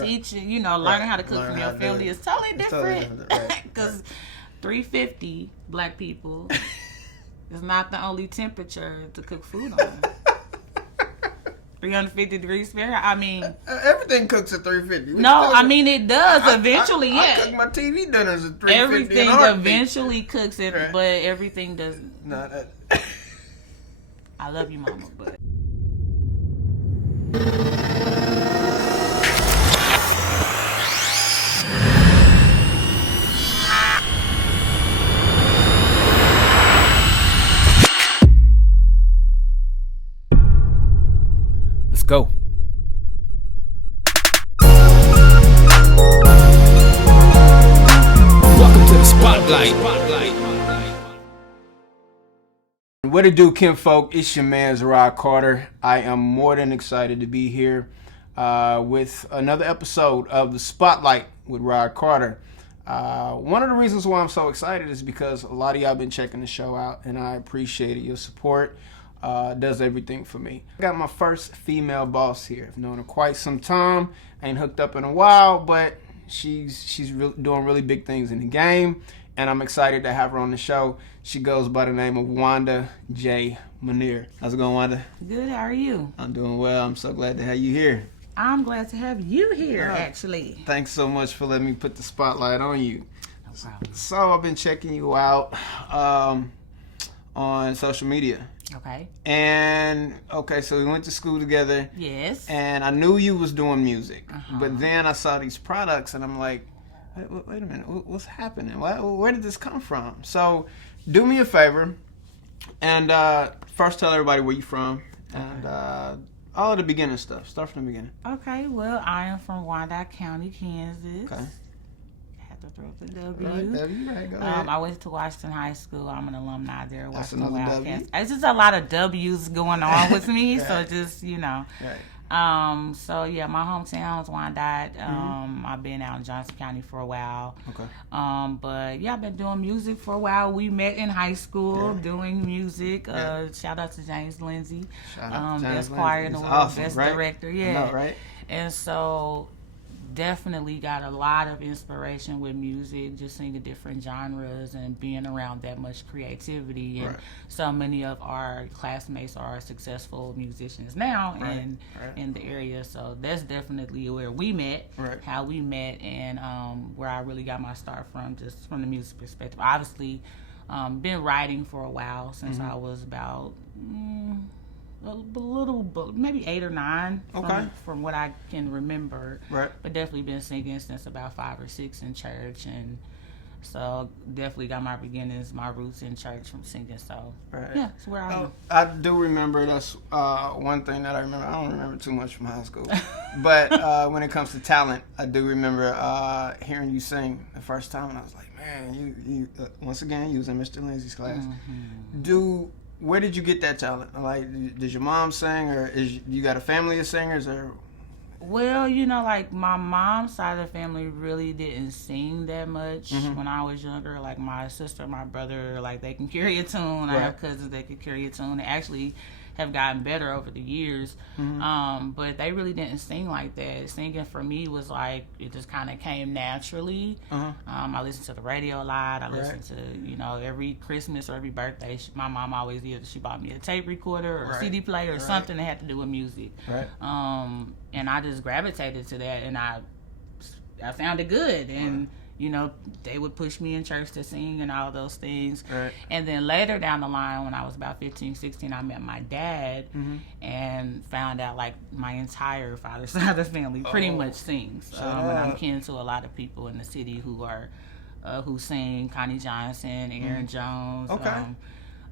teaching, learning how to cook from your family is totally different. Because 350 black people is not the only temperature to cook food on. 350 degrees Fahrenheit. I mean, everything cooks at 350. It does eventually. I cook my TV dinners at 350. Everything eventually cooks it, but everything doesn't. No, I love you, Mama, but. Let's go. Welcome to the Spotlight. What it do, kinfolk? It's your man, Rod Carter. I am more than excited to be here with another episode of the Spotlight with Rod Carter. One of the reasons why I'm so excited is because a lot of y'all been checking the show out, and I appreciate it. Your support does everything for me. I got my first female boss here. I've known her quite some time. I ain't hooked up in a while, but she's doing really big things in the game, and I'm excited to have her on the show. She goes by the name of Wanda Jae Manier. How's it going, Wanda? Good, how are you? I'm doing well. I'm so glad to have you here. I'm glad to have you here, actually. Thanks so much for letting me put the spotlight on you. No problem. So I've been checking you out on social media. Okay. And, so we went to school together. Yes. And I knew you was doing music. But then I saw these products, and I'm like, wait a minute, what's happening? Where did this come from? So do me a favor, and first tell everybody where you're from, and all of the beginning stuff. Start from the beginning. Okay, well, I am from Wyandotte County, Kansas. Okay. Had to throw up the W. Right, W, right, go ahead. I went to Washington High School. I'm an alumni there. That's Washington another Wildcats. W. It's just a lot of W's going on with me, Right. so just, Right. So yeah, my hometown is Wyandotte. I've been out in Johnson County for a while. Okay. But yeah, I've been doing music for a while. We met in high school doing music. Shout out to James Lindsay. Shout out to James Best choir in the world, awesome, best right? director. Yeah. I know, right? And so definitely got a lot of inspiration with music, just singing different genres and being around that much creativity. And so many of our classmates are successful musicians now in the area. So that's definitely where we met, how we met, and where I really got my start from, just from the music perspective. Obviously, been writing for a while, since I was about maybe 8 or 9 from what I can remember, but definitely been singing since about 5 or 6 in church, and so definitely got my beginnings, my roots in church from singing. So yeah, that's where I am. I do remember, that's one thing that I remember. I don't remember too much from high school, but when it comes to talent, I do remember hearing you sing the first time, and I was like, man, you once again, you was in Mr. Lindsay's class. Where did you get that talent? Like, did your mom sing, or you got a family of singers, or? Well, like my mom's side of the family really didn't sing that much when I was younger. Like my sister, my brother, like they can carry a tune. I have cousins that can carry a tune. They actually have gotten better over the years, but they really didn't sing like that. Singing for me was like, it just kind of came naturally. I listened to the radio a lot. I listened to, every Christmas or every birthday, my mom always she bought me a tape recorder or a CD player or something that had to do with music. And I just gravitated to that, and I found it good, and they would push me in church to sing and all those things. And then later down the line, when I was about 15, 16, I met my dad and found out like my entire father's side of the family pretty much sings. And I'm kin to a lot of people in the city who are who sing. Connie Johnson, Aaron Jones,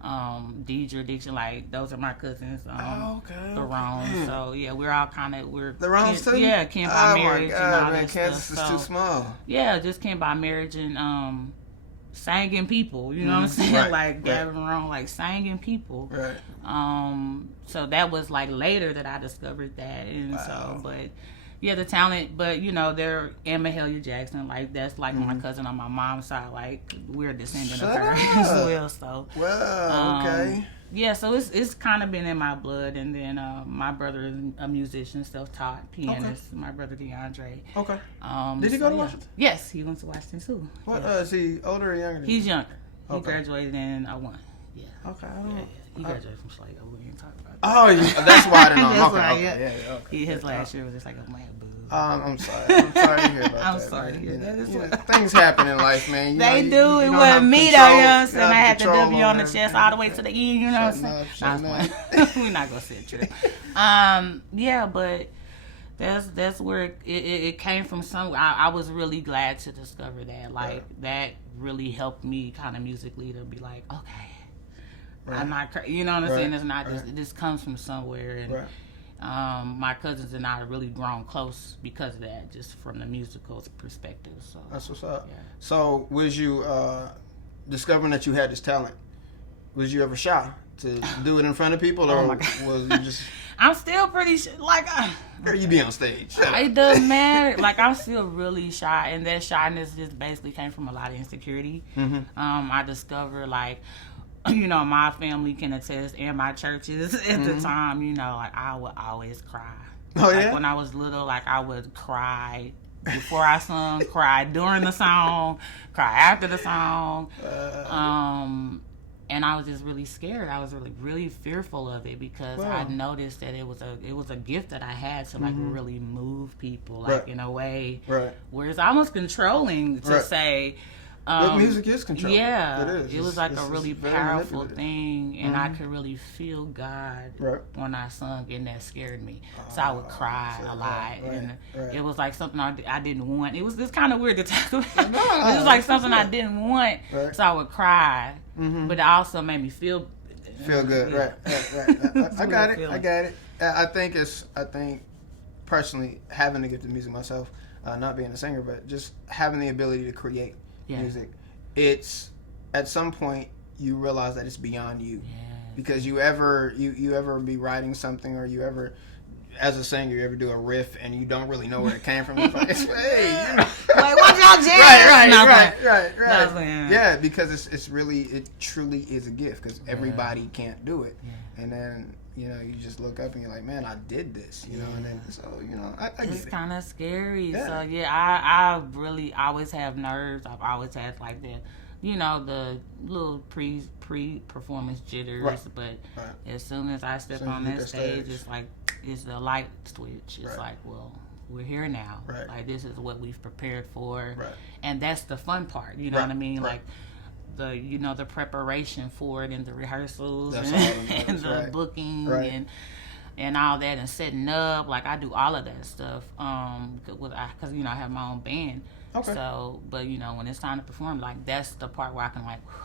Deidre Dixon, like those are my cousins. Theron. So yeah, we're all kind of Theron's too? Yeah, kin by marriage. Oh my God, and all man, that Kansas stuff. is too small. Yeah, just kin by marriage and singing people. You know what I'm saying? Like Gavin Roan, like singing people. So that was like later that I discovered that, and so but. Yeah, the talent, but there and Mahalia Jackson, like that's like my cousin on my mom's side, like we're a descendant of her as well. So okay. yeah, so it's kind of been in my blood, and then my brother is a musician, self-taught pianist. Okay. My brother DeAndre. Okay. Did he go to Washington? Yes, he went to Washington too. What? Yes. Is he older or younger? He's younger. He graduated in 01. Yeah. Okay. He graduated from Schlegel. We didn't talk about that. Oh, yeah. That's why I didn't know. That's okay. Right, Yeah. Okay. His last year was just like a mad boo. I'm sorry. I'm sorry to hear about that. I'm sorry to hear that. Things happen in life, man. They do. It wasn't me, though. You know what I'm saying? I had the W on the chest all the way to the end. You know what I'm saying? We're not gonna sit true. Yeah, but that's where it came from. I was really glad to discover that. Like that really helped me kind of musically to be like, okay, I'm not. You know what I'm saying? It's not just. This comes from somewhere. And, my cousins and I have really grown close because of that, just from the musical perspective. So that's what's up. Yeah. So was you discovering that you had this talent? Was you ever shy to do it in front of people, or was you just? I'm still pretty like. Girl, you be on stage. It doesn't matter. Like I'm still really shy, and that shyness just basically came from a lot of insecurity. Mm-hmm. I discovered like. You know, my family can attest, and my churches at the time, you know, like I would always cry. Oh, like, when I was little, like I would cry before I sung, cry during the song, cry after the song. And I was just really scared. I was really fearful of it because I noticed that it was a gift that I had to like really move people, like in a way where it's almost controlling to say. Music is control. Yeah, it was like a really powerful thing, and I could really feel God when I sung, and that scared me. So I would cry a lot, and it was like something I didn't want. It was this kind of weird to talk about. It was like something I didn't want, so I would cry, but it also made me feel good. Right. I got it. I think personally having the gift of music myself, not being a singer, but just having the ability to create. Music, it's at some point you realize that it's beyond you, because you ever be writing something, or you ever, as a singer, you ever do a riff and you don't really know where it came from. It's like, hey, you know, like what y'all jam? Right. Yeah, because it truly is a gift, because everybody can't do it, and then. You know, you just look up and you're like, man, I did this, you know, and then, so, you know, I it's kind of scary. Yeah. So, I really always have nerves. I've always had, like, the little pre-performance jitters, but as soon as I step on that stage, it's like, it's the light switch. It's like, well, we're here now. Like, this is what we've prepared for. And that's the fun part, you know what I mean? Like, the preparation for it and the rehearsals and the booking and all that and setting up. Like I do all of that stuff because I have my own band. Okay. So, but when it's time to perform, like that's the part where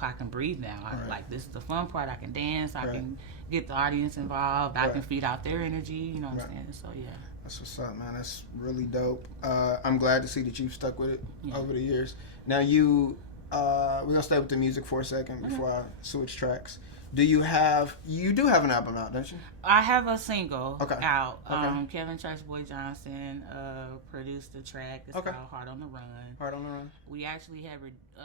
I can breathe now. Like this is the fun part. I can dance. I can get the audience involved. I can feed out their energy. You know what I'm saying? So yeah. That's what's up, man. That's really dope. I'm glad to see that you've stuck with it over the years. Now we're gonna stay with the music for a second before I switch tracks. You do have an album out, don't you? I have a single out. Okay. Kevin Churchboy Johnson produced the track. It's called Heart on the Run. Heart on the Run. We actually have released it.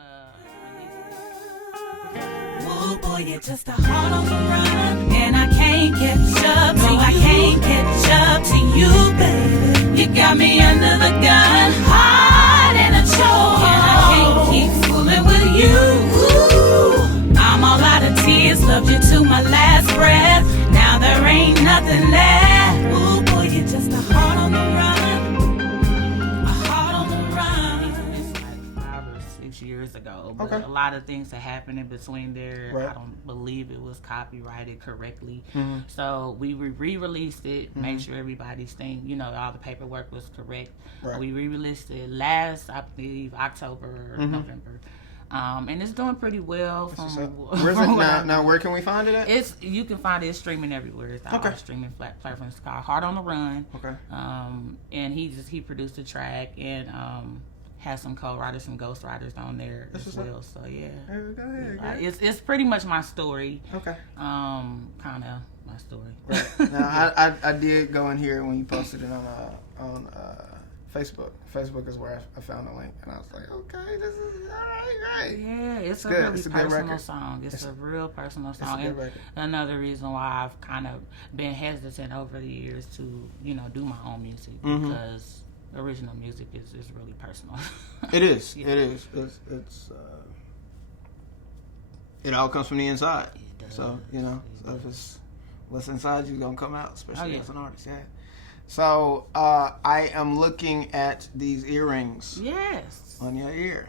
Oh boy, you're just a heart on the run, and I can't catch up. No, I can't catch up to you, baby. You got me under the gun, hard in a choke, and I can't keep fooling with you. Ooh, I'm all out of tears, loved you to my last breath. Now there ain't nothing left. Ooh boy, you're just a heart on the run, a heart on the run. It's like 5 or 6 years ago, but a lot of things that happened in between there. I don't believe it was copyrighted correctly. So we re-released it, made sure everybody's thing, all the paperwork was correct. We re-released it last, I believe, October or November. And it's doing pretty well. Where's it now? Where can we find it at? You can find it streaming everywhere. It's all streaming platforms. It's called Heart on the Run. Okay. And he produced the track and has some co-writers, some ghostwriters on there as well. So yeah. Go ahead. It's pretty much my story. Okay. Kind of my story. Right. Now I did go in here when you posted it on Facebook. Facebook is where I found the link, and I was like, okay, this is all right, great. Yeah, it's a good. really It's a good personal record. song. It's a real personal It's a song. good And record. another reason why I've kind of been hesitant over the years to, do my own music Mm-hmm. because original music is really personal. It is. Yeah. It is. It's it all comes from the inside. It does. So so if it's what's inside you gonna come out, especially yeah. as an artist. Yeah. So I am looking at these earrings Yes. on your ear,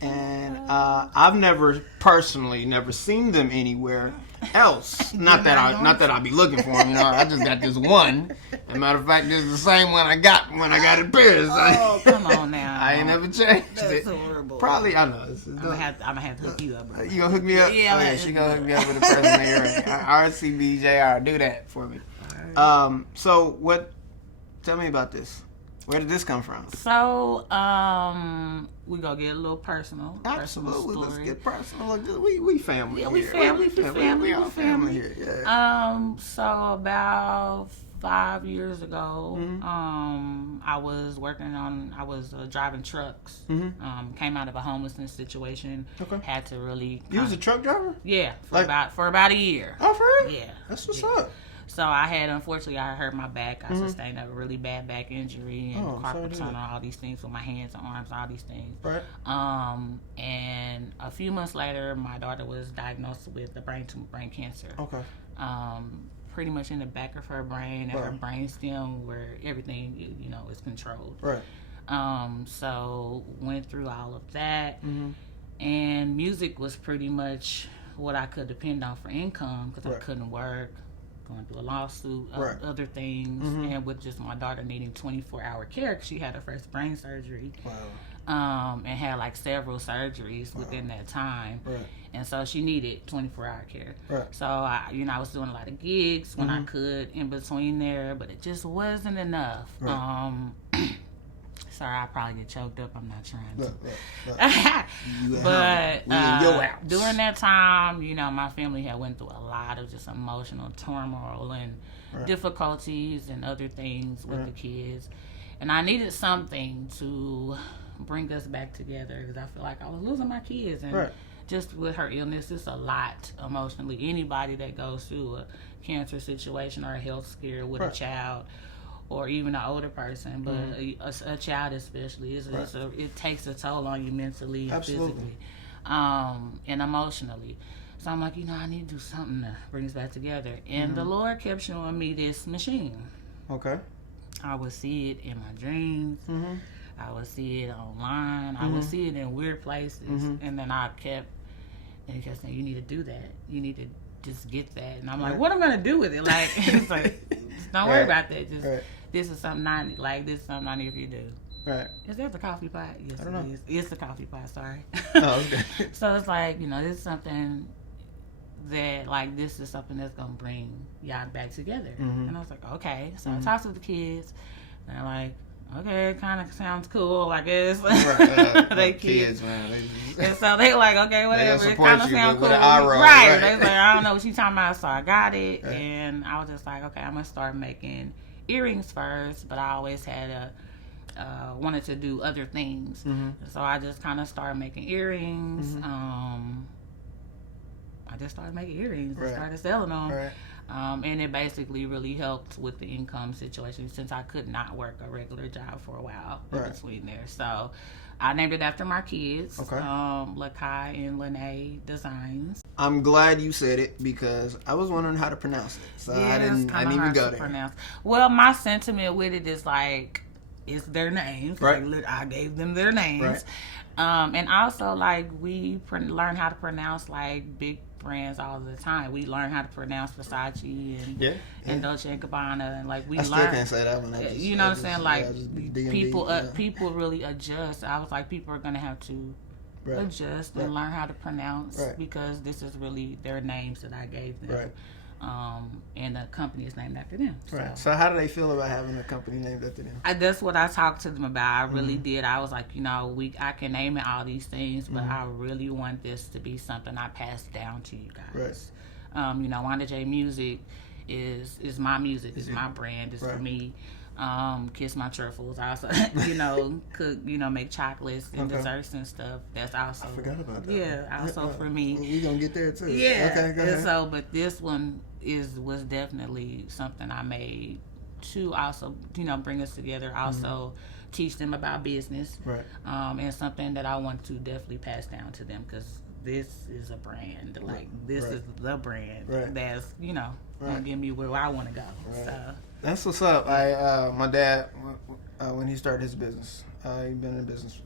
and I've never seen them anywhere else. not that I be looking for them. I just got this one. As a matter of fact, this is the same one I got when I got it pierced. Oh, come on now. I ain't never changed it. That's horrible. Probably, I know. I'm gonna have to hook you up, bro. You gonna hook me up? Yeah, oh, yeah, she gonna hook me up with a present earring. RCBJR, do that for me. So what? Tell me about this. Where did this come from? So, we gonna get a little personal. Absolutely, Personal let's story. get personal. We family. Yeah, here. we family. We all We family here. Yeah. So about 5 years ago, Mm-hmm. I was driving trucks. Mm-hmm. Came out of a homelessness situation. Okay. Had to really. You was a truck driver? Yeah, Like- for about a year. Oh, for real? Yeah. That's what's Yeah. up. So unfortunately, I hurt my back. I sustained a really bad back injury and Oh, I'm sorry carpal to hear tunnel, all these things with my hands and arms, all these things. Right. And a few months later, my daughter was diagnosed with a brain cancer. Okay. Pretty much in the back of her brain and her Right. brain stem where everything, is controlled. Right. So went through all of that. Mm-hmm. And music was pretty much what I could depend on for income because Right. I couldn't work, going through a lawsuit, Right. other things, and with just my daughter needing 24-hour care because she had her first brain surgery. Wow. And had like several surgeries within that time. Right. And so she needed 24-hour care. Right. So I was doing a lot of gigs when I could in between there, but it just wasn't enough. Right. Sorry, I probably get choked up. I'm not trying to. Look. You at But home. We in your house. during that time, my family had went through a lot of just emotional turmoil and difficulties and other things with the kids. And I needed something to bring us back together because I feel like I was losing my kids. And just with her illness, it's a lot emotionally. Anybody that goes through a cancer situation or a health scare with a child or even an older person, but a child especially, it takes a toll on you mentally and physically and emotionally. So I'm like, I need to do something to bring us back together. And the Lord kept showing me this machine. Okay. I would see it in my dreams. I would see it online. I would see it in weird places. And then he kept saying, you need to do that. You need to just get that. And I'm like, what am I going to do with it? Like, it's like, don't worry about that. Just this is something I need. Like, this is something I need for you to do. Right. Is that the coffee pot? Yes, I don't know. it is. It's the coffee pot, sorry. Oh, okay. So it's like, this is something that, like, this is something that's going to bring y'all back together. And I was like, okay. So I talked to the kids. And they're like, okay, it kind of sounds cool, I guess. They kids, man. And so they like, okay, whatever. It kind of sounds cool. With an eye roll, right. They was like, I don't know what she's talking about. So I got it. And I was just like, okay, I'm going to start making earrings first. But I always had wanted to do other things. So I just kind of started making earrings. I just started making earrings and started selling them. And it basically really helped with the income situation since I could not work a regular job for a while in between there. So I named it after my kids, Lakai and Lene Designs. I'm glad you said it because I was wondering how to pronounce it. So I didn't even go there. Pronounce. Well, my sentiment with it is like, it's their names. Right. Like, I gave them their names. Right. And also, like, we learn how to pronounce, like, big brands all the time. We learn how to pronounce Versace and Dolce & Gabbana, and like we I learn. Still can't say that one. You know what I'm saying? Like DMD, people really adjust. I was like, people are gonna have to adjust and learn how to pronounce because this is really their names that I gave them. And the company is named after them. So how do they feel about having a company named after them? That's what I talked to them about. I really did. I was like, I can name it all these things, but I really want this to be something I pass down to you guys. WandaJaeMusic is my music, is my brand, is for me. Kiss my truffles. I also, cook, make chocolates and desserts and stuff. That's also. I forgot about that. Yeah, also for me. We gonna get there too. Yeah. Okay, go ahead. So, but this one was definitely something I made to also, bring us together. Also, teach them about business. Right. And something that I want to definitely pass down to them because this is a brand. Like this is the brand that's gonna get me where I want to go. Right. So. That's what's up. My dad, when he started his business, he'd been in business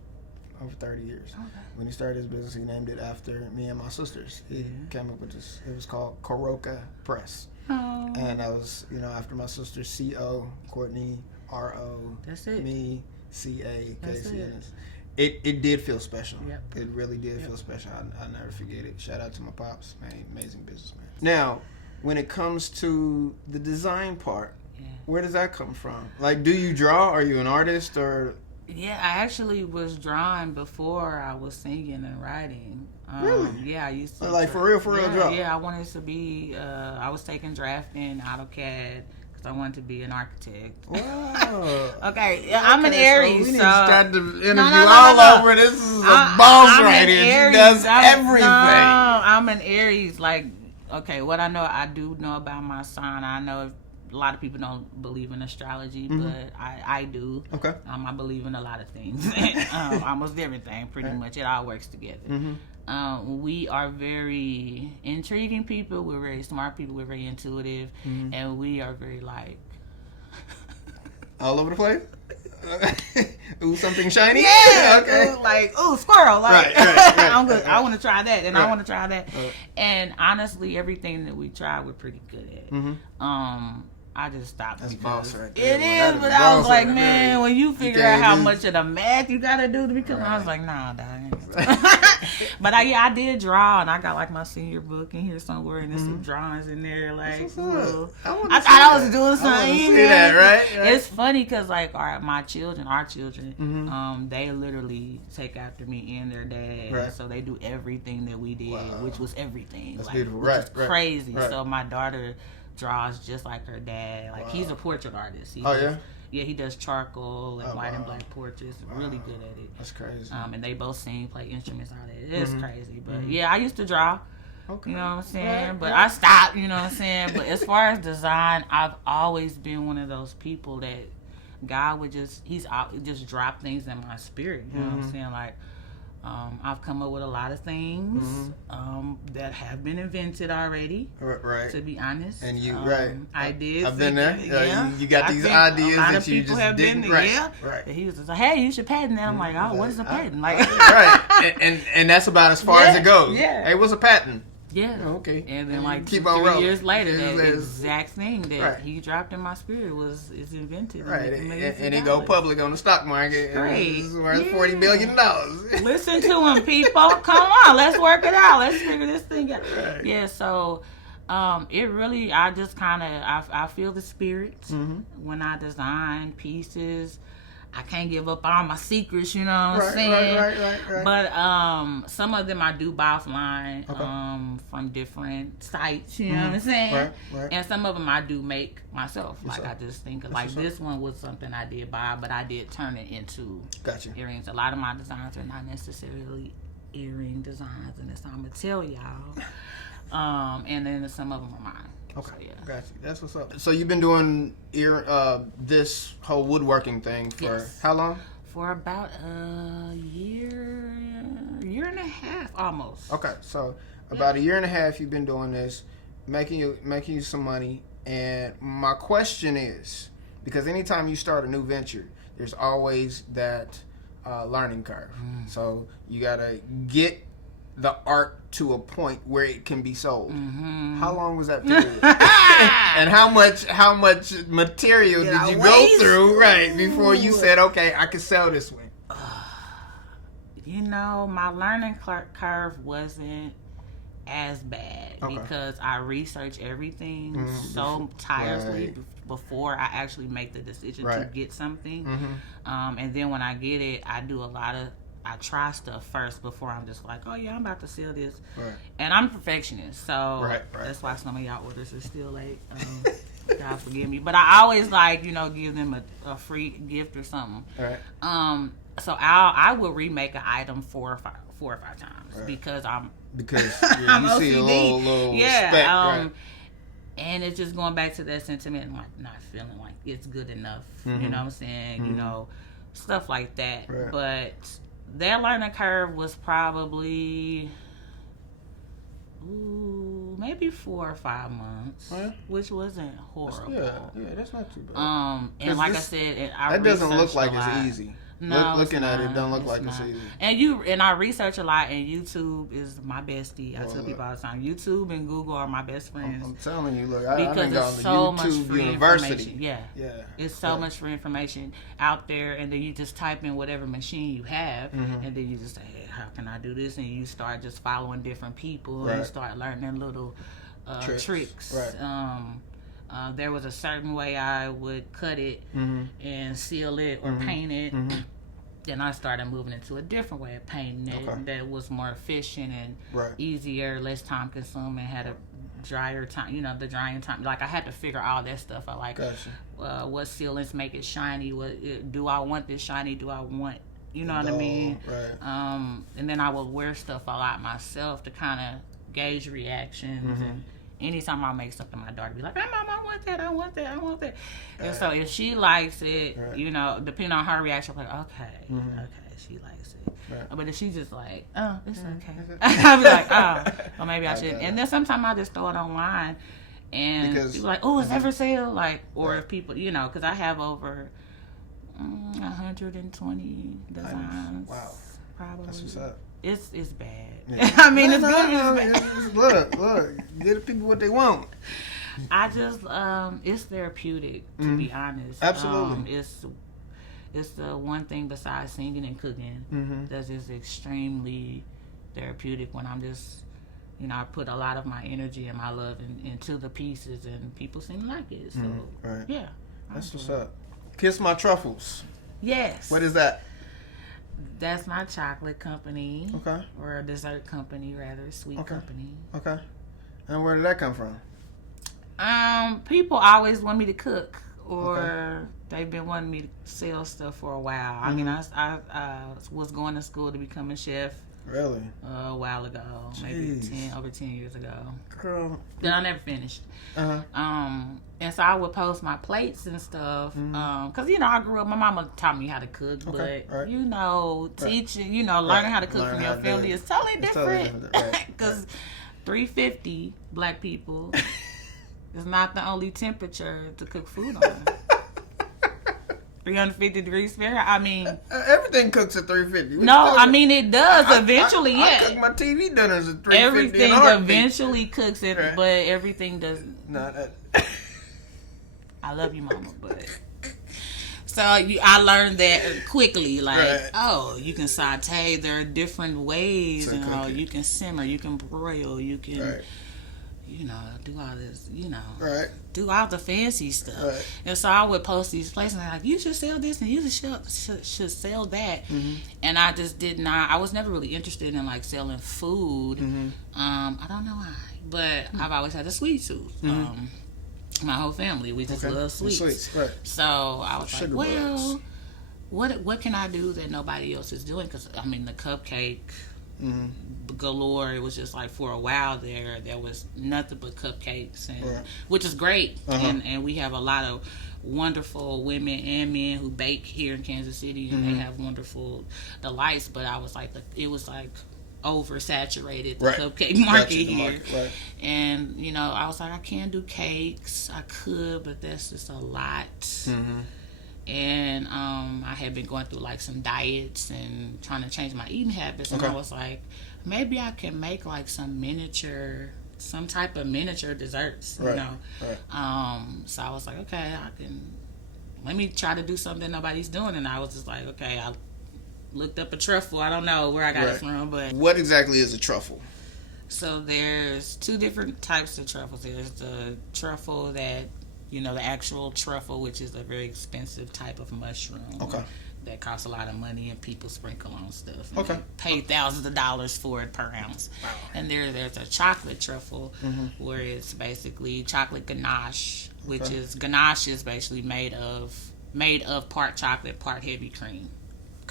over 30 years. Okay. When he started his business, he named it after me and my sisters. He came up with this. It was called Coroca Press. Oh. And that was, after my sisters, C-O, Courtney, R-O, that's it. Me, C-A, Casey. It. It did feel special. Yep. It really did feel special. I'll never forget it. Shout out to my pops, man, amazing businessman. Now, when it comes to the design part, where does that come from? Like, do you draw? Are you an artist or? Yeah, I actually was drawing before I was singing and writing. Really? Yeah, I used to. Like for real draw? Yeah, I wanted to be. I was taking drafting, AutoCAD, because I wanted to be an architect. Wow. Okay, I'm an Aries. So we need so to start the interview all over. This is a boss right here. She does everything. No, I'm an Aries. Like, okay, what I do know about my sign. I know a lot of people don't believe in astrology, but I do. Okay. I believe in a lot of things. Almost everything, pretty much. It all works together. We are very intriguing people. We're very smart people. We're very intuitive. And we are very, all over the place? Ooh, something shiny? Yeah. Okay. Like, ooh, squirrel. Like, right. I'm good. I want to try that, and I want to try that. And honestly, everything that we tried, we're pretty good at. I just stopped. That's because boss right there. It is, but I was like, man, when you figure out how do- much of the math you gotta do to become, I was like, nah, dog. But I did draw, and I got like my senior book in here somewhere, and there's some drawings in there. Like, That's what's up. I thought I was doing something. I wanna see that, right? It's funny because like our children, they literally take after me and their dad, Right. so they do everything that we did, which was everything. That's like, beautiful. which Right, is right, crazy. right. So my daughter draws just like her dad. Like he's a portrait artist. He Oh, does, yeah? Yeah, he does charcoal and white and wow. black portraits. Really good at it. That's crazy. And they both sing, play instruments, all that. It's crazy. But yeah, I used to draw. Okay. You know what I'm saying? Right, But right. I stopped, you know what I'm saying? But as far as design, I've always been one of those people that God would just drop things in my spirit. You know what I'm saying? Like, I've come up with a lot of things that have been invented already. Right. To be honest, And you, I did. I've been there. Yeah, You got I these think ideas a lot that of you people just have didn't. been, Right. yeah. Right. He was just like, "Hey, you should patent that." I'm like, "Oh, what is a patent?" Like, right. And that's about as far as it goes. Yeah. Hey, what's a patent? yeah. Okay. And then like Keep 2, on 3 rolling. years later, Years that later. exact thing that Right. he dropped in my spirit is invented. Right. And And it go public on the stock market. Great. It's worth Yeah. $40 billion. Listen to him, people. Come on, let's work it out. Let's figure this thing out. Right. Yeah, so it really, I just kind of, I feel the spirit when I design pieces. I can't give up all my secrets, you know what I'm saying? Right. But some of them I do buy offline from different sites, you know what I'm saying? Right. And some of them I do make myself. Like up? I just think of, like this one was something I did buy, but I did turn it into Gotcha. earrings. A lot of my designs are not necessarily earring designs, and that's how I'm gonna tell y'all. And then some of them are mine. Okay, So, yeah. gotcha. That's what's up. So you've been doing this whole woodworking thing for Yes. how long? For about a year and a half almost. Okay, so about a year and a half you've been doing this, making you some money. And my question is, because anytime you start a new venture, there's always that learning curve. So you gotta get the art to a point where it can be sold. How long was that period? And how much material did you go through before you said, okay, I can sell this one? You know, my learning curve wasn't as bad because I research everything so tirelessly before I actually make the decision to get something. And then when I get it, I try stuff first before I'm just like, oh yeah, I'm about to sell this. And I'm a perfectionist, so that's why some of y'all orders are still late. God forgive me. But I always like, give them a free gift or something. Right. So I will remake an item 4 or 5 times because I'm I'm you see a little spec, right? And it's just going back to that sentiment, like not feeling like it's good enough. You know what I'm saying? Stuff like that. Right. But that learning curve was probably maybe 4 or 5 months, which wasn't horrible. Yeah, that's not too bad. And like I said, that doesn't look like it's easy. No, looking at it, don't look like it's easy. And I research a lot, and YouTube is my bestie. I tell people all the time, YouTube and Google are my best friends. I'm telling you, look, I because it's so YouTube much free University. Information. Yeah, it's so much free information out there, and then you just type in whatever machine you have, and then you just say, hey, how can I do this? And you start just following different people, and you start learning little tricks. Right. There was a certain way I would cut it and seal it or paint it. Then I started moving into a different way of painting it that was more efficient and easier, less time consuming, had a drier time, the drying time. Like I had to figure all that stuff out. Like, what sealants make it shiny? Do I want this shiny? Do I want, what I mean? Right. And then I would wear stuff a lot myself to kind of gauge reactions and anytime I make something, my daughter be like, "Hey, Mom, I want that, I want that, I want that." And so if she likes it, depending on her reaction, I'm like, okay, she likes it. Right. But if she's just like, "Oh, it's okay," I'll be like, "Oh, well, maybe I should." And then sometimes I just throw it online, and people like, "Oh, it's ever sale?" Like, or if people, because I have over 120 designs. Wow, probably. That's what's up. It's bad. Yeah. I mean, it's good. Look, give the people what they want. I just, it's therapeutic, to be honest. Absolutely. It's the one thing besides singing and cooking that's just extremely therapeutic when I'm just, I put a lot of my energy and my love into the pieces, and people seem to like it. So, yeah. That's what's up. Kiss My Truffles. Yes. What is that? That's my chocolate company. Okay. Or a dessert company, rather, sweet company. Okay. And where did that come from? People always want me to cook, or they've been wanting me to sell stuff for a while. I mean, I was going to school to become a chef. Really? A while ago, maybe over 10 years ago. Girl. Then I never finished. And so I would post my plates and stuff. Cause I grew up. My mama taught me how to cook, but teaching, learning how to cook from your family is totally different. Cause 350 black people is not the only temperature to cook food on. 350 degrees Fahrenheit. I mean, everything cooks at 350. It does eventually. I cook my TV dinners at 350. Everything eventually cooks it, but everything doesn't. Not that. I love you, Mama, but so I learned that quickly. Like, you can saute. There are different ways. You can simmer. You can broil. You can. Do all this, do all the fancy stuff. Right. And so I would post these places and I'm like, you should sell this and you should sell that. And I just did not, I was never really interested in like selling food. I don't know why, but I've always had a sweet tooth. My whole family, we just love sweets. Right. So I was sugar like, well, what can I do that nobody else is doing? Because, I mean, the cupcake galore, it was just like for a while there was nothing but cupcakes, and which is great. And we have a lot of wonderful women and men who bake here in Kansas City, and they have wonderful delights. But I was like, it was like oversaturated the cupcake market here. And I was like, I can't do cakes. I could, but that's just a lot. And I had been going through like some diets and trying to change my eating habits, and I was like, maybe I can make like some type of miniature desserts, So I was like, okay, let me try to do something nobody's doing. And I was just like, okay, I looked up a truffle. I don't know where I got it from, but what exactly is a truffle? So there's two different types of truffles. There's the truffle that, the actual truffle, which is a very expensive type of mushroom. that costs a lot of money, and people sprinkle on stuff. Okay. They pay thousands of dollars for it per ounce. Wow. And there's a chocolate truffle where it's basically chocolate ganache, which is ganache is basically made of part chocolate, part heavy cream.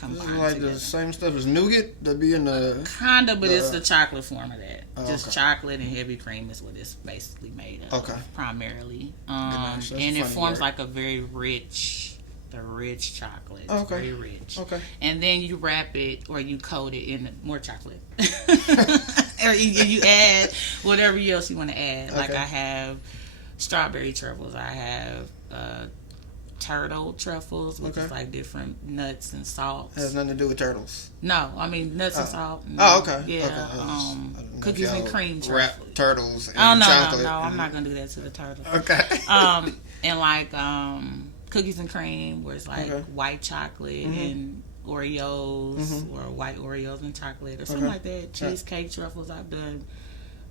This is like together. The same stuff as nougat that be in the... Kinda, but it's the chocolate form of that. Just chocolate and heavy cream is what it's basically made of. Okay. Primarily. And it forms like a very rich chocolate. It's very rich. Okay. And then you wrap it or you coat it in more chocolate. Or you add whatever else you want to add. Okay. Like I have strawberry truffles. I have turtle truffles, which is like different nuts and salts. It has nothing to do with turtles. No, I mean nuts and salt. And, okay. Yeah. Okay. Cookies and cream truffles. Wrap turtles in chocolate. No, I'm not gonna do that to the turtles. Okay. And like cookies and cream, where it's like white chocolate and Oreos or white Oreos and chocolate or something like that. Cheesecake truffles. I've done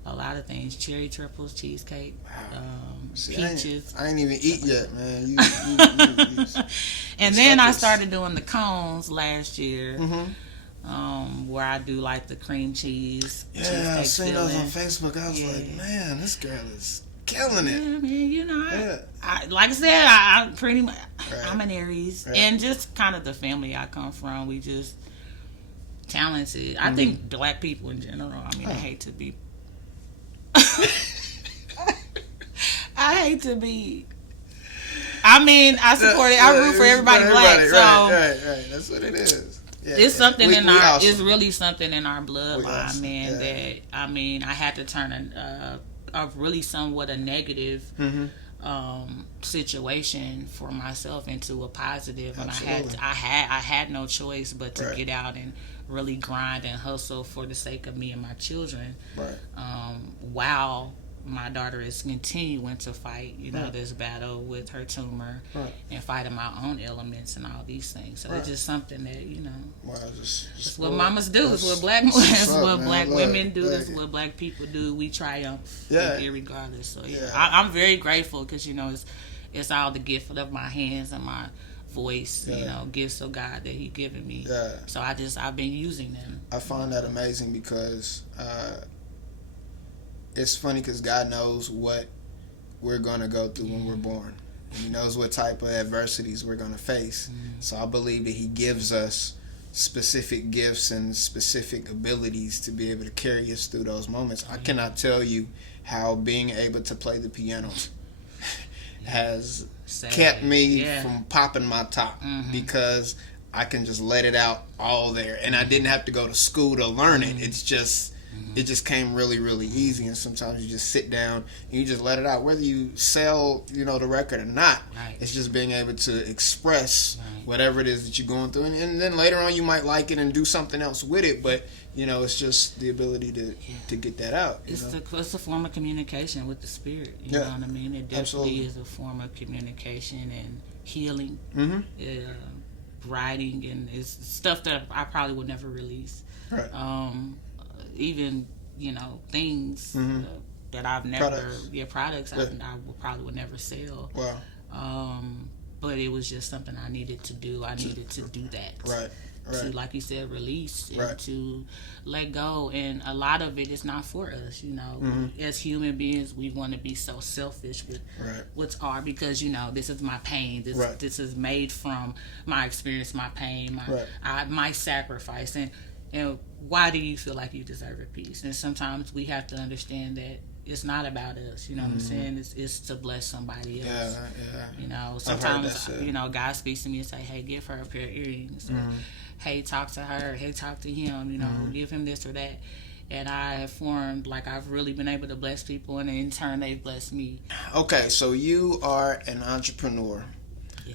a lot of things. Cherry truffles, cheesecake, peaches. I ain't even eat yet, man. You and then I started doing the cones last year, where I do like the cream cheese. Yeah, I seen those on Facebook. I was like, man, this girl is killing it. Yeah, man. You know, I like I said, I pretty much I'm an Aries, and just kind of the family I come from, we just talented. I think black people in general. I mean, I hate to be. I support it. I root for everybody black. So right. That's what it is. Yeah, it's something it's really something in our bloodline, man. That I had to turn a really somewhat a negative situation for myself into a positive, and I had no choice but to get out and really grind and hustle for the sake of me and my children. While my daughter is continuing to fight, this battle with her tumor and fighting my own elements and all these things. So it's just something that, it's what mamas do. It's what black women do. It's what black people do. We triumph irregardless. So I'm very grateful because, it's all the gift of my hands and my voice, gifts of God that He given me. So I've been using them. I find that amazing because it's funny because God knows what we're going to go through when we're born. And He knows what type of adversities we're going to face. So I believe that He gives us specific gifts and specific abilities to be able to carry us through those moments. I cannot tell you how being able to play the piano has kept me from popping my top because I can just let it out all there. And I didn't have to go to school to learn it. It's just... It just came really, really easy, and sometimes you just sit down and you just let it out. Whether you sell, the record or not, it's just being able to express whatever it is that you're going through. And then later on you might like it and do something else with it, but, it's just the ability to get that out. It's a form of communication with the spirit, you know what I mean? It definitely is a form of communication and healing, writing, and it's stuff that I probably would never release. Even things that I've never products I probably would never sell. But it was just something I needed to do. I needed to do that. To, like you said, release and to let go. And a lot of it is not for us, As human beings, we want to be so selfish with what's ours because, this is my pain. This is made from my experience, my pain, my sacrifice. And why do you feel like you deserve a piece? And sometimes we have to understand that it's not about us. You know what I'm saying? It's to bless somebody else. Sometimes God speaks to me and say, "Hey, give her a pair of earrings." Or, "Hey, talk to her. Hey, talk to him. Give him this or that." And I have formed, I've really been able to bless people, and in turn, they've blessed me. Okay, so you are an entrepreneur,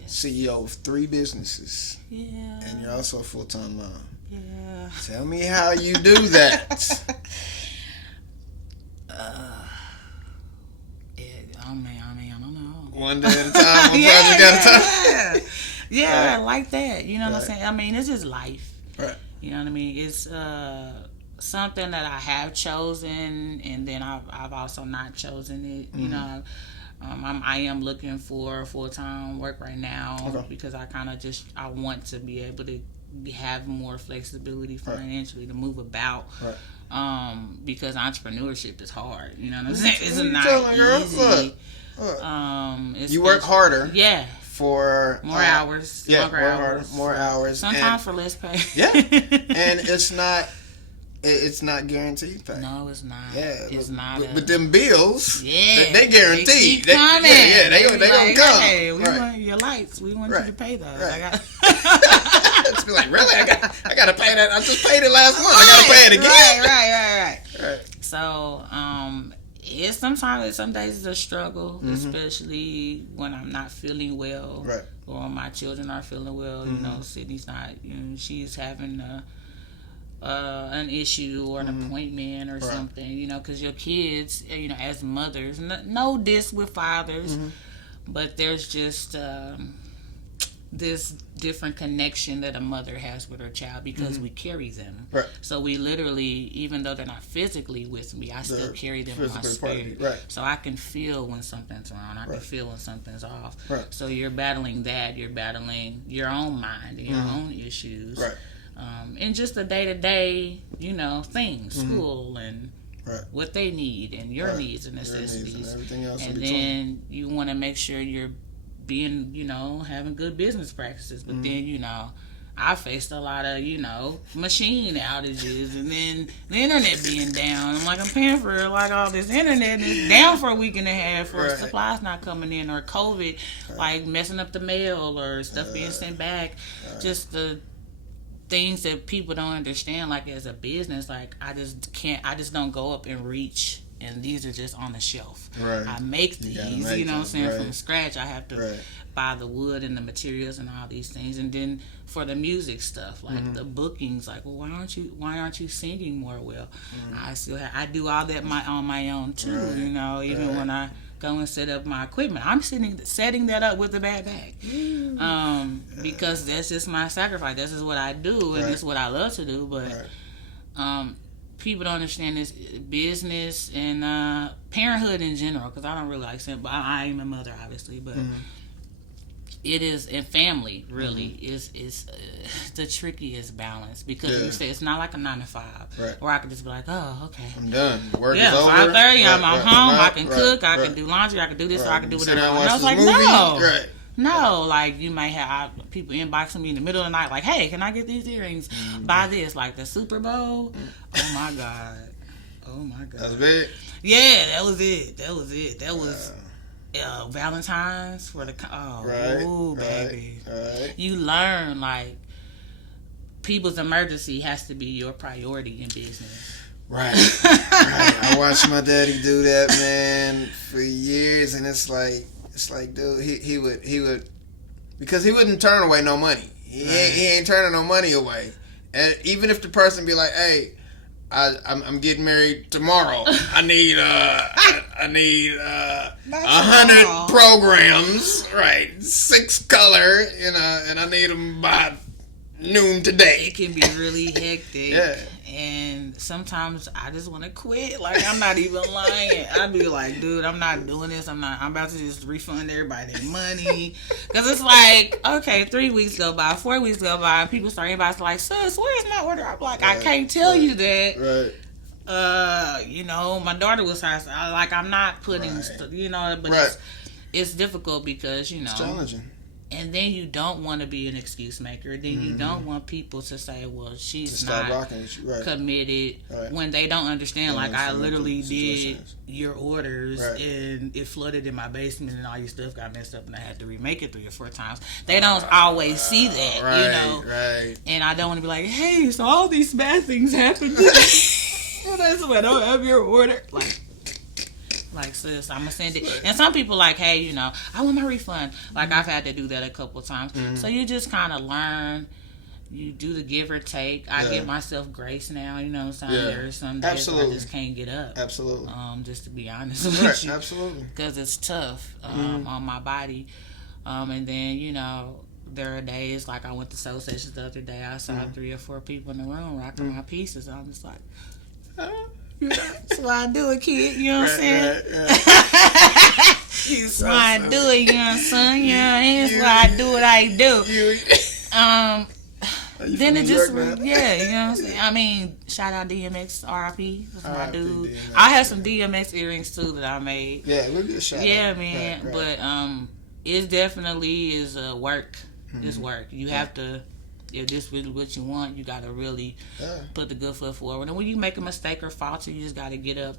CEO of 3 businesses, and you're also a full-time mom. Yeah. Tell me how you do that. I don't know. One day at a time, one project at a time. Yeah, like that. You know what I'm saying? I mean, it's just life. Right. You know what I mean? It's something that I have chosen, and then I've also not chosen it. You know, I am looking for full-time work right now because I kind of I want to be able to have more flexibility financially to move about. Because entrepreneurship is hard. You know what I'm saying? It's not easy. Look. You work harder. Yeah. For more hours. Yeah, more hours. Sometimes for less pay. Yeah. And it's not guaranteed pay. No, it's not. Yeah, it's not. But them bills, they guaranteed. They keep coming. They gonna come. Hey, we want your lights. We want you to pay those. Right. It's like, really? I gotta pay that. I just paid it last month. I gotta pay it again. Right. So, some days it's a struggle, especially when I'm not feeling well, or when my children are feeling well. You know, Sydney's not. She's having an issue or an appointment or something. You know, because your kids, as mothers, no diss with fathers, but there's just this different connection that a mother has with her child because we carry them. Right. So we literally, even though they're not physically with me, I still carry them in my spirit. Right. So I can feel when something's wrong. I can feel when something's off. Right. So you're battling that. You're battling your own mind and your own issues. Right. And just the day-to-day, things, school and what they need and your needs and necessities. And everything else and then you want to make sure you're being, having good business practices. But then, I faced a lot of, machine outages and then the internet being down. I'm like, I'm paying for all this internet and it's down for a week and a half or supplies not coming in or COVID, messing up the mail or stuff being sent back. Just the things that people don't understand, as a business, I just don't go up and reach. And these are just on the shelf. Right. I make these, what I'm saying, from scratch. I have to buy the wood and the materials and all these things. And then for the music stuff, the bookings, well, why aren't you singing more? Well, I do all that on my own too. Even when I go and set up my equipment, I'm setting that up with a bad bag. Because that's just my sacrifice. That's just what I do, and it's what I love to do. But people don't understand this business and parenthood in general, because I don't really like saying, but I am a mother, obviously, but it is, and family really is the trickiest balance, because you say it's not like a 9 to 5, where I can just be like, oh, okay, I'm done. Work is over. 5:30, I'm home. I can cook. I can do laundry. I can do this. Or I can do whatever. And I was like, no. No, you might have people inboxing me in the middle of the night, hey, can I get these earrings? Buy this, the Super Bowl. Oh my God. That's big. Yeah, that was it. That was Valentine's for the baby. Right. You learn people's emergency has to be your priority in business. Right. I watched my daddy do that, man, for years, and it's like, dude, he would, because he wouldn't turn away no money. He ain't turning no money away. And even if the person be like, hey, I'm getting married tomorrow. I need 100 programs, 6 color, and I need them by noon today. It can be really hectic. And sometimes I just want to quit. I'm not even lying. I'd be like, dude, I'm not doing this. I'm about to just refund everybody their money. Because it's okay, 3 weeks go by, 4 weeks go by, people start inboxing sis, where's my order? I'm like, I can't tell you that. My daughter was her. I'm not putting, but it's difficult because, it's challenging. And then you don't want to be an excuse maker. Then you don't want people to say, well, she's not committed, when they don't understand. I literally did your orders and it flooded in my basement and all your stuff got messed up and I had to remake it 3 or 4 times. They don't always see that, Right. And I don't want to be like, hey, so all these bad things happened. That's when I don't have your order. Sis, I'm gonna send it. And some people hey, I want my refund. I've had to do that a couple times. So you just kind of learn. You do the give or take. I give myself grace now. You know what I'm saying? There are some days I just can't get up. Absolutely. Just to be honest with you. Absolutely. Because it's tough on my body. And then there are days I went to soul sessions the other day. I saw 3 or 4 people in the room rocking my pieces. I'm just like. That's why I do it, kid. You know what I'm saying? Right. That's why I do it, you know what I'm saying? You know what I mean? That's why I do what I do. Then it just, yeah, you know what I'm saying? I mean, shout out DMX, RIP. That's my dude. DMX, I have some DMX earrings too that I made. Yeah, we'll get a shout out. Yeah, man. Right. But it definitely is work. It's work. You have to, if this really what you want, you got to really put the good foot forward. And when you make a mistake or falter, you just got to get up.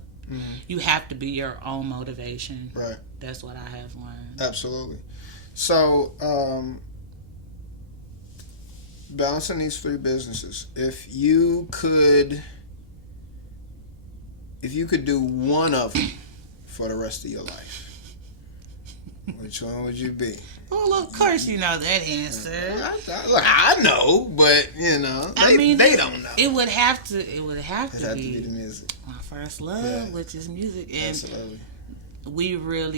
You have to be your own motivation. Right. That's what I have learned. Absolutely. So, balancing these 3 businesses, if you could do one of them for the rest of your life, which one would you be? Well, of course you know that answer. I know, but you know, they don't know. It would have to be the music. my first love, which is music, and Absolutely.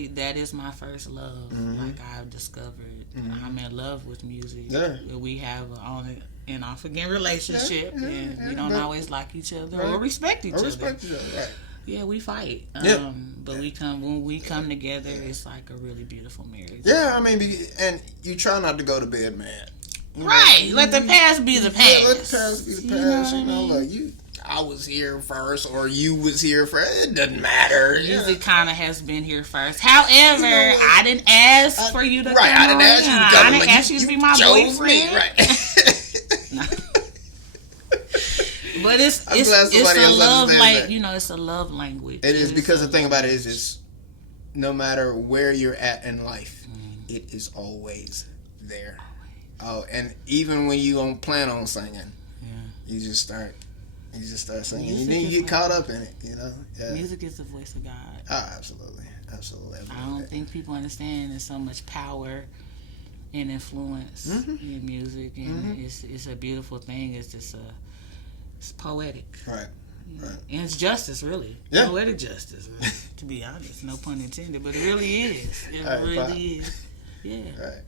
that is my first love. Like I've discovered, I'm in love with music. Yeah. We have an on and off again relationship, and we don't always like each other or respect each other. Right. Yeah, we fight. But when we come together, it's like a really beautiful marriage. Yeah, I mean, and you try not to go to bed mad. Right. Let the past be the past. Yeah, let the past be the past. You know, like I was here first, or you was here first. It doesn't matter. Music kind of has been here first. However, I didn't ask for you to come I didn't ask you to come. I didn't ask you to be my boyfriend. Right. But it's a love language. You know, it's a love language. It is, because the thing about it is no matter where you're at in life, it is always there. Oh, and even when you don't plan on singing, you just start singing. Music, and then you get caught up in it, you know. Yeah. Music is the voice of God. Oh, absolutely. I don't think people understand there's so much power and influence in music, and it's a beautiful thing. It's just it's poetic. Right. And it's justice, really. Yeah. Poetic justice, really, to be honest. No pun intended, but it really is. It really is. Yeah. Right.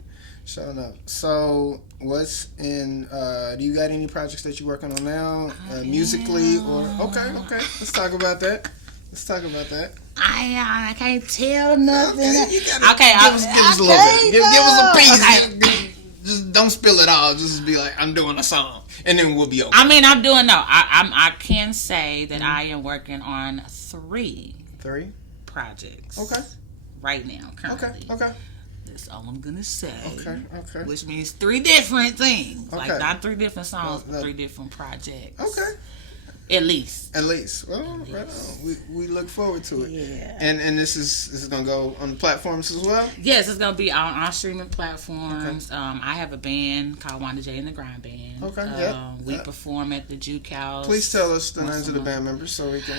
Showing up. So, what's in? Do you got any projects that you're working on now, musically or? Okay. Let's talk about that. I can't tell nothing. Okay, give us a little bit. Give us a piece. Okay. Just don't spill it all. Just be like, I'm doing a song, and then we'll be okay. I mean, I can say that I am working on 3 projects. Okay. Right now, currently. Okay. That's all I'm gonna say. Okay. Which means 3 different things. Okay. Like not 3 different songs, but 3 different projects. Okay. At least. Well, right on. We look forward to it. Yeah. And this is gonna go on the platforms as well? Yes, it's gonna be on streaming platforms. Okay. I have a band called Wanda Jae and the Grime Band. Okay. We perform at the Juke House. Please tell us the names of the band members so we can.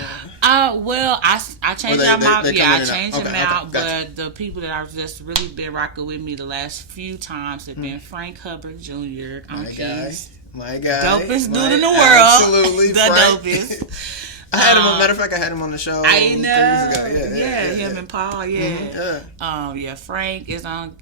Well, I changed them out. I changed them out. Gotcha. But the people that have just really been rocking with me the last few times have been Frank Hubbard Jr. on keys. My guy. Dopest dude in the world. Absolutely. The Frank. Dopest. I had him. Matter of fact, I had him on the show. I know. 3 weeks ago. Yeah, him and Paul. Yeah. Mm-hmm. Frank is on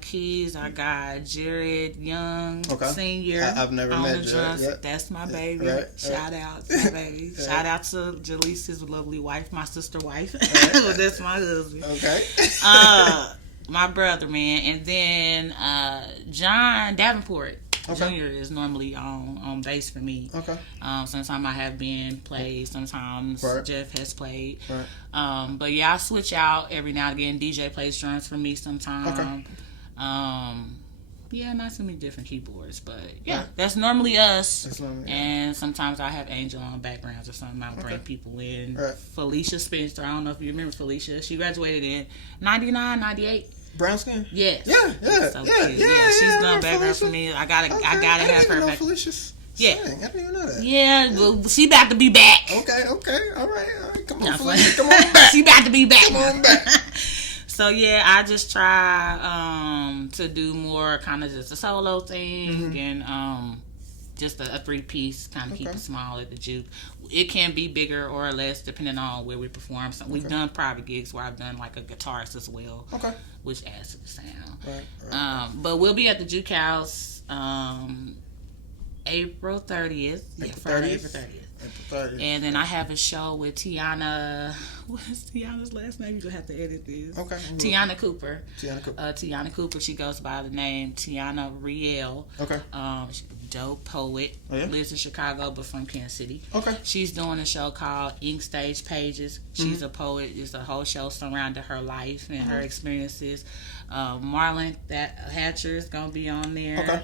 keys. I got Jared Young, Senior. I've never met Jared. Yep. That's my baby. Right. Shout out to my baby. Shout out to Jaleese's lovely wife, my sister wife. That's my husband. Okay. My brother, man, and then John Davenport. Junior is normally on bass for me. Okay. Sometimes I have been played. Sometimes Jeff has played. Right. But yeah, I switch out every now and again. DJ plays drums for me sometimes. Okay. Yeah, not so many different keyboards, but yeah, that's normally us. And sometimes I have Angel on backgrounds or something. I'll bring people in. Right. Felicia Spencer. I don't know if you remember Felicia. She graduated in 99, 98. Brown skin? Yes. Yeah. She's done background for me. I gotta have her back. Felicia's yeah. Sing. I didn't even know that. Yeah, well, she about to be back. Okay. All right. Come on, Felicia. Come on back. She about to be back. Come on back. So yeah, I just try to do more kind of just a solo thing and just a 3-piece, kind of keep it small at the Juke. It can be bigger or less depending on where we perform. So we've done private gigs where I've done like a guitarist as well, which adds to the sound. Right. But we'll be at the Juke House April 30th. April 30th. And then I have a show with Tiana. What is Tiana's last name? You're going to have to edit this. Okay. Tiana Cooper. Tiana Cooper. She goes by the name Tiana Riel. Okay. She's a dope poet. Oh, yeah? Lives in Chicago, but from Kansas City. Okay. She's doing a show called Ink Stage Pages. She's a poet. It's a whole show surrounding her life and her experiences. Marlon Hatcher is going to be on there. Okay.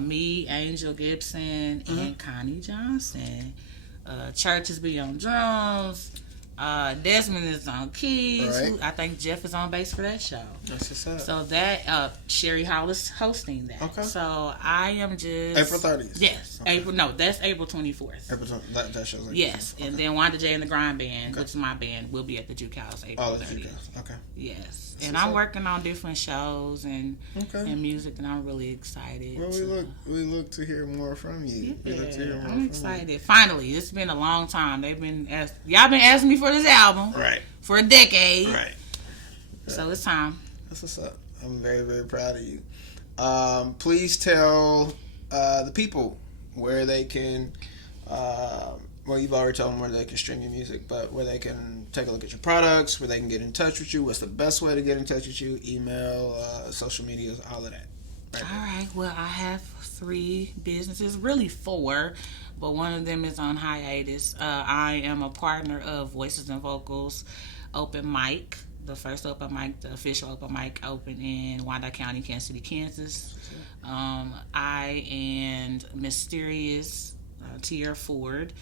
Me, Angel Gibson, and Connie Johnson. Church is be on drums. Desmond is on keys. Right. I think Jeff is on bass for that show. That's what's up. So that Sherry Hollis hosting that. Okay. So I am just April 30th. Yes. Okay. that's April 24th. April 20th. That show's like Yes. And then Wanda Jae and the Grime Band, which is my band, will be at the Juke House April 30th. Okay. Yes. And I'm working on different shows and music, and I'm really excited. Well, we look to hear more from you. Yeah, I'm excited. Finally, it's been a long time. Y'all been asking me for this album, right, for a decade, right. So it's time. That's what's up. I'm very, very proud of you. Please tell the people where they can. Well, you've already told them where they can stream your music, but where they can take a look at your products, where they can get in touch with you. What's the best way to get in touch with you? Email, social media, all of that. All right. Well, I have 3 businesses, really 4, but one of them is on hiatus. I am a partner of Voices and Vocals Open Mic, the first open mic, the official open mic, open in Wanda County, Kansas City, Kansas. I and Mysterious Tier Ford.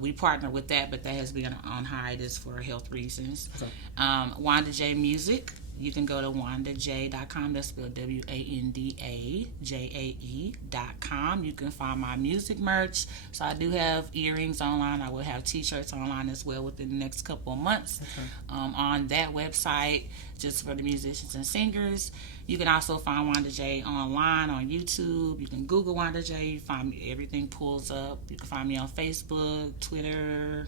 We partner with that, but that has been on hiatus for health reasons. Okay. WandaJaeMusic. You can go to WandaJae.com. That's spelled WandaJae.com. You can find my music merch. So I do have earrings online. I will have t-shirts online as well within the next couple of months. Okay. On that website, just for the musicians and singers. You can also find Wanda Jae online on YouTube. You can Google Wanda Jae. You find me, everything pulls up. You can find me on Facebook, Twitter,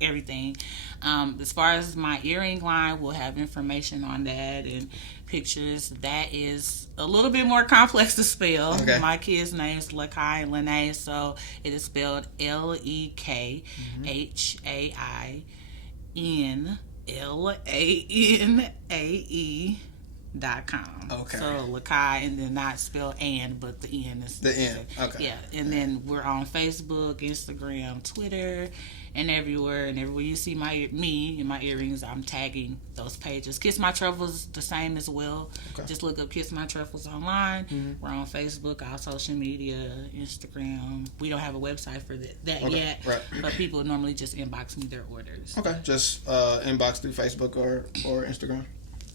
everything. As far as my earring line, we'll have information on that and pictures. That is a little bit more complex to spell. Okay. My kid's name is Lekai Lene, so it is spelled LeKHAINLANAE.com. Okay. So Lekai, and then not spelled and, but the N is the N. Okay. Yeah, and then we're on Facebook, Instagram, Twitter, and everywhere. And everywhere you see me and my earrings, I'm tagging those pages. Kiss My Truffles the same as well. Okay. Just look up Kiss My Truffles online. Mm-hmm. We're on Facebook, all social media, Instagram. We don't have a website for that yet, right. But people normally just inbox me their orders. Okay, just inbox through Facebook or Instagram.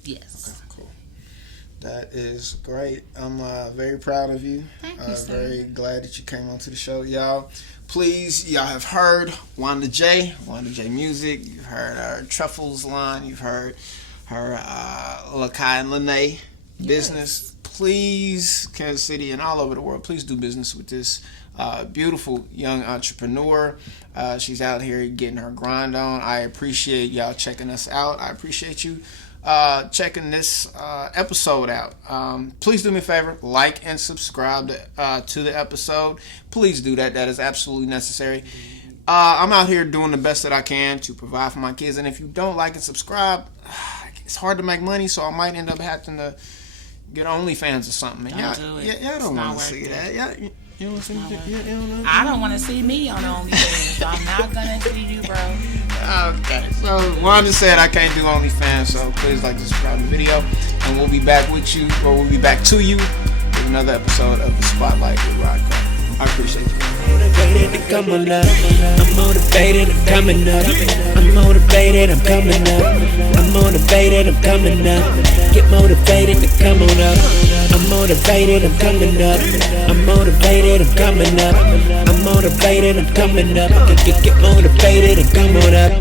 Yes. Okay, cool. That is great. I'm very proud of you. Thank you, sir. Very glad that you came onto the show, y'all. Please, y'all have heard Wanda WandaJaeMusic. You've heard our Truffles line. You've heard her Lekai and Lene business. Yes. Please, Kansas City and all over the world, please do business with this beautiful young entrepreneur. She's out here getting her grind on. I appreciate y'all checking us out. I appreciate you checking this episode out. Please do me a favor, like and subscribe to the episode. Please do that. That is absolutely necessary. I'm out here doing the best that I can to provide for my kids, and if you don't like and subscribe, it's hard to make money, so I might end up having to get OnlyFans or something. Don't do it. Y'all don't want to see that. You don't see that? I don't want to see me on OnlyFans, so I'm not going to see you, bro. Okay, so Wanda said I can't do OnlyFans, so please like to subscribe to the video, and we'll be back with you, or we'll be back to you with another episode of The Spotlight with Rod Craft. I appreciate you. Motivated to come on up. I'm motivated, I'm coming up. I'm motivated, I'm coming up. I'm motivated, I'm coming up. Get motivated to come on up. I'm motivated, I'm coming up. I'm motivated, I'm coming up. I'm motivated, I'm coming up. Get motivated and come on up.